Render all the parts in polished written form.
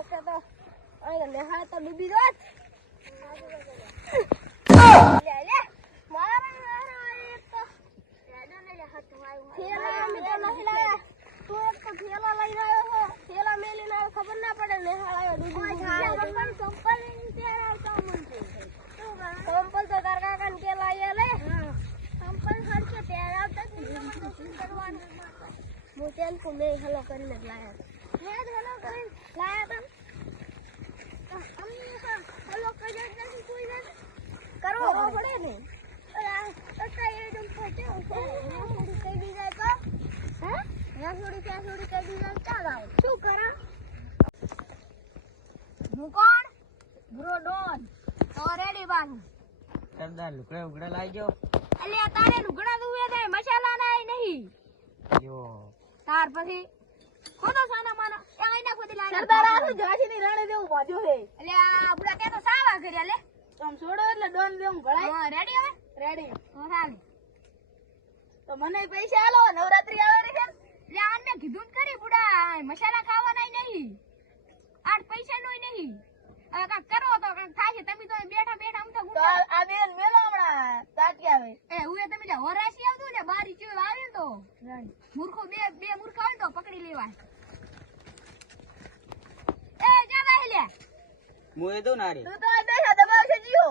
Mecca તો આ નેહા તો ડૂબી ગયો લે લે મારા એક તો એડને લે હાથ આવ્યો થેલા મે તો નથી લાયા તું એક તો થેલા લઈને આવ્યો છો થેલા મેલીને ખબર ના પડે નેહા આવ્યો ડૂબી ગયો પણ ચંપલ ની તેર આવતો મન છે ચંપલ તો તાર કાકાને કે લાયા લે ચંપલ ખર્ચે તેર આવતા શું કરવાનું મોટેન કો મે હલો કરીને લાયા મે હલો કરીને લાયા તો અમને હલો કરી નથી કોઈ ને કરવો પડે ને અલા એ જમ ફટે થોડી કઈ દી જાય તો હે યા થોડી કઈ દી જાય ચાલ આવ શું કરા હું કોણ બ્રો ડોન તો રેડી બાન સરદાર લુગડા ઉગડા લાવજો અલે તારે લુગડા દુવે દે મસાલા નાય નહીં યો તાર પછી ખોદો સાના માનો એ આઈના ખોદી લાગે સરદાર આ તો ઝાંસી ની રાણે દેવું બાજો હે એટલે આ બુડા તે તો સાવા કર્યા લે તમ છોડો એટલે ડોન દેવું ગળાય હા રેડી હવે રેડી ચાલ તો મને પૈસા આલો નવરાત્રી આવે રે છે એટલે આને કીધું જ ખરી બુડા મસાલા ખાવાના નહીં આઠ પૈસા નોય નહીં હવે કાક કરો તો કાક થાય તમે તો બેઠા બેઠા આમ તો તો આ બેન મેલો હમણાં તાટી આવે એ ઉએ તમે લે હોરાસી આવતું ને બારી ચીવ આવે તો મૂર્ખો બે મૂર્ખા હોય તો પકડી લેવાય એ જાવા લે મુએ તો નારી તું તો આ બેઠા દબાવશે જીઓ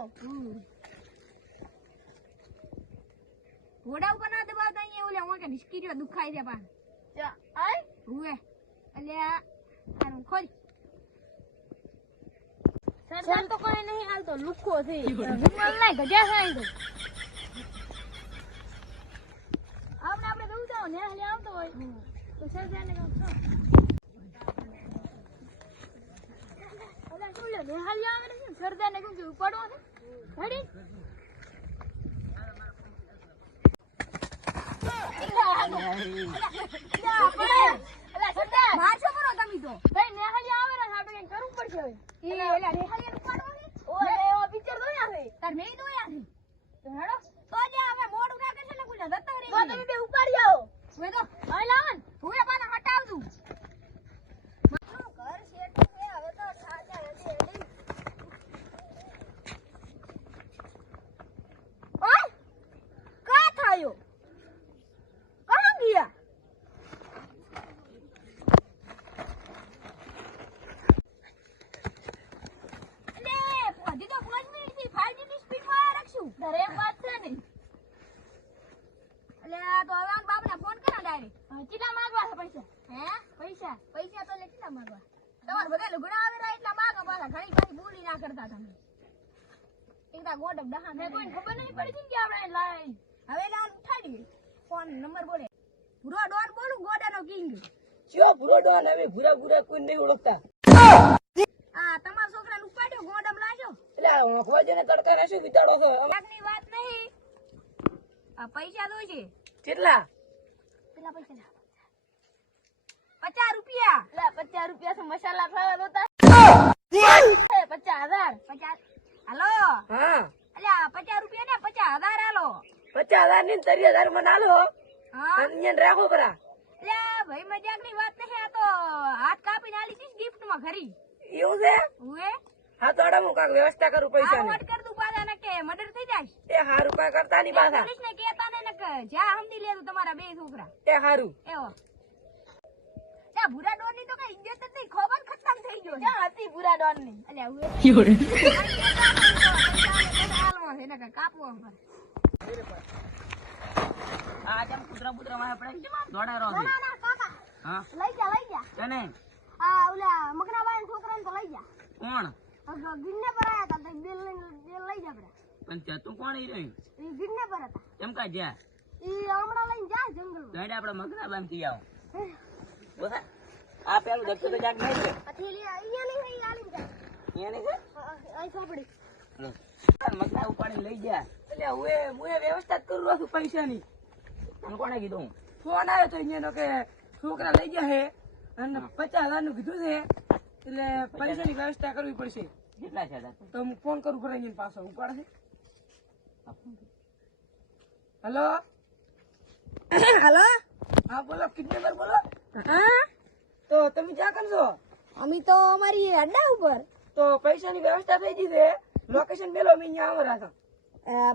ઘોડા ઉપર ના દબાવતા અહીંયા ઓલે ઓકે નિસ્કીર્યો દુખાય છે પાન ચા આય ઉએ એટલે આનું ખોલ સરદાર તો કોઈ નહીં હાલતો લુખો છે વિમલ ના ગજા થાય તો આપણે દઉં જાવ ને હાલે આવતો હોય તો સરદાર ને કહો અલા શું લે ને હાલે આવે ને સરદાર ને કહું કે ઉપાડો છે રેડી મારશો કરો તમે તો ભાઈ નેહાલી આવે ને આપણે કઈ કરવું પડશે હવે એ ઓલા રેહાલી ઉપાડવાની ઓલે એવો પિક્ચર જોયા છે તાર મેં દોયા છે તો હેડો તો જે હવે મોડું ના કરશે ને કુલા દત્ત રે તો તમે બે ઉપાડી આવો હું તો હવે લાવન હું પાના હટાવજો મારું ઘર શેઠ છે હવે તો સાચા નથી એડી ઓય કા થયો કહા ગયા અલે હજી તો 5 મિનિટ થી 5G ની સ્પીડ માં રાખશું દરેક વાત છે ને એટલે આ તો હવે બાપને ફોન કરો ડાયરેક્ટ કેટલા માંગવા છે પૈસા હે પૈસા તો કેટલા માંગવા તમારે બધા લુગડા આવેલા એટલા માંગો પાછા ઘણી પાછી બોલી ના કરતા તમે એકદા ગોડક દહા મેં કોઈ ખબર નહીં પડી કે આપણે લાઈ હવે લાલ ઉઠાડી ફોન નંબર બોલે ભૂરો ડોન બોલું ગોડાનો કિંગ ચિયો ભૂરો ડોન હવે ભૂરા ભૂરા કોઈ નહીં ઓળખતા આ તમારા છોકરાને ઉપાડ્યો ગોડમ લાગ્યો એટલે આ ખોજે તડકા રાશી વિતાડો છો લાગની વાત નહીં આ પૈસા દો છે કેટલા કેટલા પૈસા 50 રૂપિયા લે 50 રૂપિયા થી મસાલા ખાવા દોતા 50,000 50 હાલો હા અલ્યા 50 રૂપિયા ને 50,000 હાલો 50,000 ની 30,000 મને આલો હા અને રાખો પરા અલ્યા ભાઈ મજાકની વાત નહીં આ તો હાથ કાપીને આલી દીધી ગિફ્ટ માં ખરી એવું છે ઉએ હા તો આડા હું કાક વ્યવસ્થા કરું પૈસા આ વટ કર દઉં પાછા ને કે મર્ડર થઈ જાય એ હારું કાંઈ કરતા નહીં પાછા પોલીસ ને કહેતા ને કે જ્યાં સમજી લેતું તમારા બે છોકરા એ હારું એવો ત્યાં ભૂરા ડોર ની તો કઈ ઇજ્જત જ નહીં ખોબન ખતમ થઈ ગયો ક્યાં હતી પૂરા ડોન ની અલ્યા ઉએ એને કઈ કાપવો આ જેમ કૂતરા બુતરા માં આપણે કેમ દોડા રહો ના ના કાકા હા લઈ જા કને આ ઓલા મગનાબાઈ છોકરાને તો લઈ જા કોણ ગિરને પર આયા હતા બેલ લઈ જા બરા પણ જતું કોણ ઈ રહ્યું એ ગિરને પર હતા એમ કા જ્યાં ઈ હમણાં લઈને જાય જંગલ ગાડી આપણે મગના બામ થી આવો બોલા આ પેલું દક્ષ તો જાગ નહીં છે અથેલી અહીંયા નહીં આલી જાય અહીંયા નહીં છે આ સોપડી મગના ઉપાડી લઈ ગયા એટલે હું વ્યવસ્થા કરું રહ્યો છું પૈસાની અને કોને કીધું ફોન આવ્યો તો અહીંયાનો કે છોકરા લઈ ગયા હે અને 50,000 નું કીધું છે એટલે પૈસાની વ્યવસ્થા કરવી પડશે કેટલા છે તો હું ફોન કરું પર અહીંયા પાછો ઉપાડે હેલો હેલો હા બોલો કિડનેપર બોલો હા તો તમે ક્યાં કરશો અમે તો અમારી અડ્ડા ઉપર તો પૈસાની વ્યવસ્થા થઈ ગઈ છે. લોકેશન મેલો અમે અહીંયા આવો રાખો.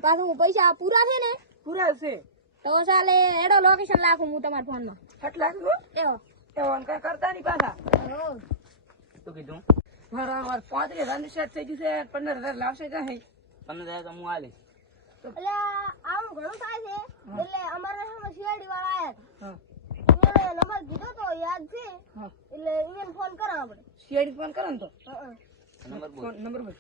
પાછું પૈસા પૂરા છે ને પૂરા છે. તો ચાલે એડો લોકેશન લાખું હું તમારા ફોનમાં કેટલા છું? એવો એવો કઈ કરતા નહીં પાછા. હો. શું કીધું? બરાબર 35,000 ની સેટ થઈ ગઈ છે. 15,000 લાવશે ક્યાં? 15,000 તો હું આલીશ. એટલે આમ ઘણું થાય છે એટલે અમારા સામે સીઆઈડી વાળા આયા હા એને નંબર કીધો તો યાદ છે હા. એટલે એને ફોન કરો આપણે સીઆઈડી ફોન કરો ને તો નંબર બોલ. ફોન નંબર બોલ.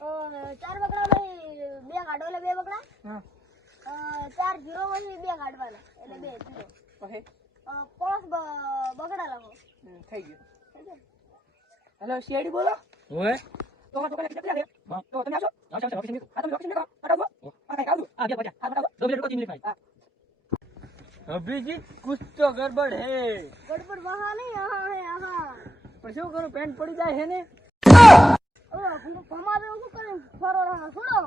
4 બકરા માંથી 2 કાઢો એટલે 2 બકરા હા 4 જીરો માંથી 2 કાઢવાના એટલે 2 જીરો પછી 5 બકરા લખો થઈ ગયું. હેલો સીઆઈડી બોલો. ઓય તો આ છોકરાને કેટલા છે? તો તમે આવશો? આ તમે લોકેશન દેખો. હટાવો. આ કઈ આવજો. આ 2 50. આ હટાવો. 2 મિનિટ 3 મિનિટ ભાઈ. અભિજીત કુછ તો ગડબડ હે. ગડબડ વહા નહીં આહા હે આહા પણ શું કરું પેન્ટ પડી જાય છે ને હું ભમાવે શું કરે ફરો રહા છોડો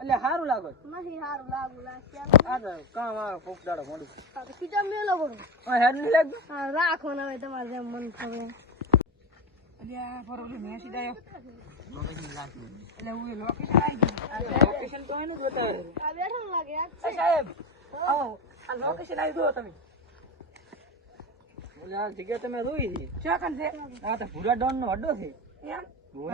એટલે સારું લાગે. નથી હારું લાગુ લાગશે આ તો કામ આવે કોક દાડો મોડું. આ તો ખીચા મેલો કરો હેડ નહીં લાગતું. હા રાખો ને હવે તમારે જેમ મન ફાવે એટલે આ ફરો મેં સીધા એટલે હું લોકેશન આવી ગયું. લોકેશન તો એનું જ બતાવે. આ બેઠો ને લાગે એ સાહેબ આવો આ લોકેશન આવી દો તમે. ઓલે આ જગ્યા તમે જોઈ છે. ક્યાં કન છે? આ તો ભૂરા ડોન નો અડ્ડો છે. એમ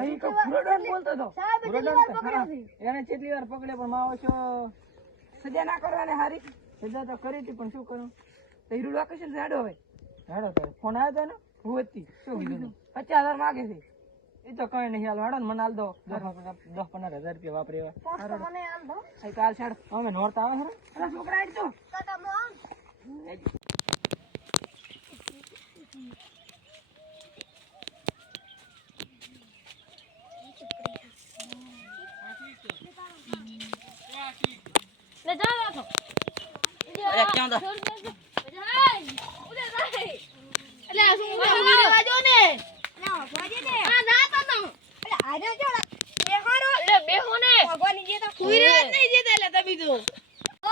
અહીં તો પૂરો ડોન બોલતો હતો. સાહેબ ભૂરો કેટલી ડોન વાર પકડ્યો છે એને કેટલી વાર પકડે પણ માવો છો સજા ના કરવાની હારી. સજા તો કરી હતી પણ શું કરું? તો હીરું લોકેશન છે હેડો હવે. હેડો તારે ફોન આવ્યો હતો ને? હોતી શું કીધું? 50,000 માગે છે. એ તો કઈ નહીં હાલ હેડો ને મને હાલ દો 10-15,000 રૂપિયા વાપરે એવા. પોસ્ટ તો મને આલ દો અહીં કાલ છાડ. અમે નોરતા આવે ખરા? અલા છોકરા આજ તો. કાકા મો આલ લે જાઓ રાખો અરે ક્યાં દો? એટલે આ શું વાજો ને ના વાજે ને આ ના તો ન એટલે આજો જોડા બેહારો એટલે બેહો ને ભગવાનની જે તો હુઈ રહ્યા નહીં જે એટલે તમે તો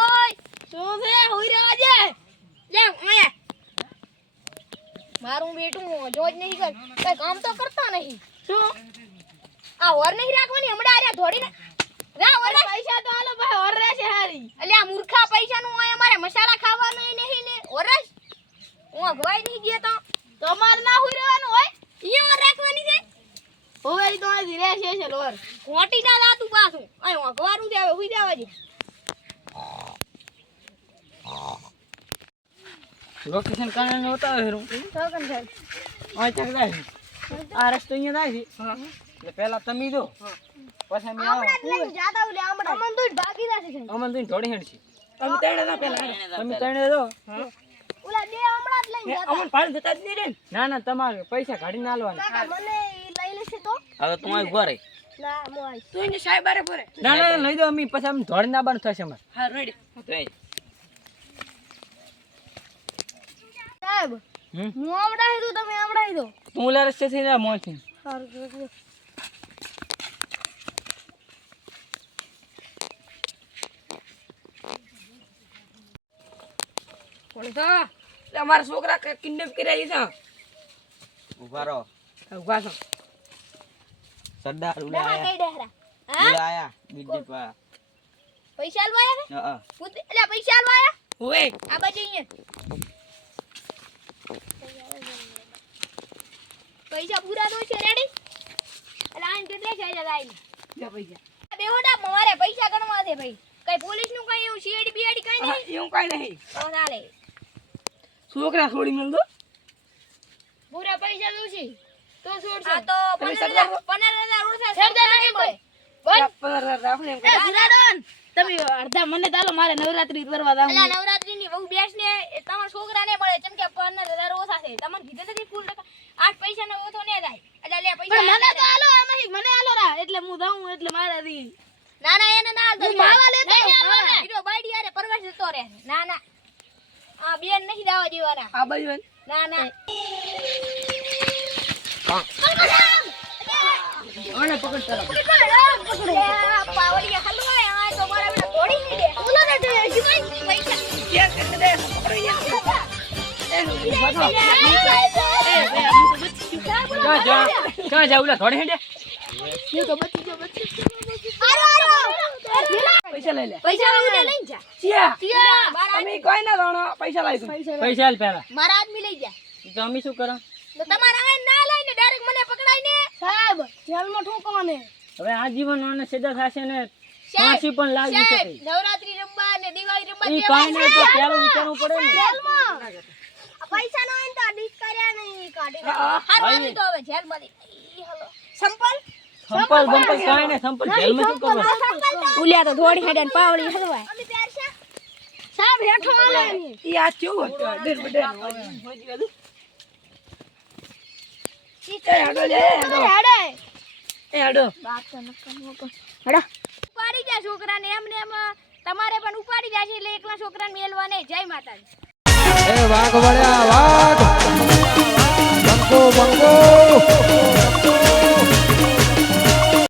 ઓય શું છે હુઈ રહ્યા છે લે આયા મારું બેટું જોજ નહીં કર કઈ કામ તો કરતા નહીં શું આ ઓર નહીં રાખવાની હમણાં આર્યા ધોડીને રા ઓર પૈસા તો આલો ભાઈ ઓર રહેશે હારી એટલે આ મૂર્ખા પૈસા નું હોય અમારે મસાલા ખાવાનું નહીં ને ઓરસ હું અગવાઈ નહીં ગયો તો તમાર ના હુઈ રહેવાનું હોય ઈ ઓર રાખવાની છે હવે ઈ તો આ ધીરે છે લોર કોટી ના લાતું પાછું અહીં અગવાનું છે હવે હુઈ દેવા દે લોકેશન કાને નહોતા હેરું. સગન થાય આ ચક જાય. આ રસ્તો અહીંયા જાય છે. એટલે પહેલા તમે દો. પછી અમે આવો. હમણાં જ લઈને જાતા ઉલે હમણાં અમન તો ભાગી જશે છે અમન તો થોડી હેડ છે. તમે ત્રણે હતા પેલા. તમે તણે દો. ઓલા બે હમણાં જ લઈને જાતા અમન પાડી જતા જ નહીં રે ને. ના ના તમારે પૈસા કાઢીને આલવાના. કાકા મને ઈ લઈ લેશે તો હવે તું અહીં ઉભા રહી. ના મો આઈશ તું એને સાહેબ બારે ફરે. ના ના લઈ દો અમે પછી અમે ધોળીને આવવાનું થશે અમારે. હા રેડી. સાહેબ હમ? હું હમણાં દઉં તમે હમણાં દો તું ઓલા રસ્તે થઈ જા મોંથી. સારું કોણ છે? એટલે અમારા છોકરા કિડનેપ કર્યા છે. ઉભા રહો. ઉભા છો. સરદાર ના ઉલા કઈ ડેહરા ઉલા આયા બીજેપ આયા. પૈસા આલવાયા ને હા પૂછ એટલે પૈસા આલવાયા ઓએ આ બાજુ અહીંયા પૈસા પૂરા તો છે રેડી એટલે આને કેટલે છે જગાઈ લે પૈસા. બેહોડા મારે પૈસા ગણવા દે ભાઈ કઈ પોલીસ નું કઈ એવું સીઆઈડી બીઆઈડી કઈ હા, નહીં એવું કાંઈ નહીં. તો ચાલે છોકરા છોડી મેલ દો. પૂરા પૈસા દઉં છે તો છોડશો આ તો તમે 15,000 ઓછા સરદાર નહીં મળે આ 15,000 રાખો ને એમ કહી. ગુરાડોન તમે અડધા મને તાલો મારે નવરાત્રી કરવા દાવ એટલે નવરાત્રી ની બહુ બેસ ને તમારા છોકરા ને મળે જેમ કે 15,000 ઓછા છે તમને કીધું નથી ફૂલ ટકા 8 પૈસા નો ઓછો ને થાય એટલે લે પૈસા પણ મને તો આલો એમાંથી મને આલો રા એટલે હું દઉં એટલે મારાથી ના ના એને ના દો હું માવા લેતો આવું ને. ઈરો બાઈડી યારે પરવેશ જતો રહે ના ના આ બેન નહીં દાવા દેવાના આ બાજુ આવીને. ના ના આને પકડ તારા. પાવડિયા હલવાય આ તો મારા બેટા તોડી નહીં દે બોલો ને તે જીવાય પૈસા ક્યાં કેટલે દે? પકડો યાર. એ, ઊભા થો. એ બે હું તો બચી ગયું. ક્યાં જાવ લે થોડે હેડે પૈસા લઈ લે પૈસા લઈને લઈ જા ચિયા મારા અમે કોઈ ના જાણો પૈસા લાવી પૈસા હાલ પેલા મારા આદમી લઈ જા તો અમે શું કરો તો તમારા હવે ના લઈને ડાયરેક્ટ મને પકડાઈને સાહેબ જેલમાં ઠોકવાને હવે આ જીવન મને સજા થશે ને ફાંસી પણ લાગી શકે નવરાત્રી રમવા ને દિવાળી રમવા ઈ કાંઈ નહીં તો પેલું વિચારવું પડે ને જેલમાં આ પૈસા ના હોય ને તો ડીશ કર્યા નહીં કાઢી હારવાની તો હવે જેલમાંથી હાલો સંપલ સંપલ બંપલ કાંઈ નહીં સંપલ જેલમાં શું કરવાનું ઉલ્યા તો થોડી હેડે પાવડી હલવાય અમે પહેરશે સાહેબ હેઠો આલે ઈ આ કેવું હતું ડર બડે એ હાડો લે હાડો હેડે એ હાડો ઉપાડી જા છોકરાને એમને એમ તમારે પણ ઉપાડી જાશે એટલે એકલા છોકરાને મેલવા નહીં જય માતાજી એ વાઘ વળ્યા વાઘ બંકો બંકો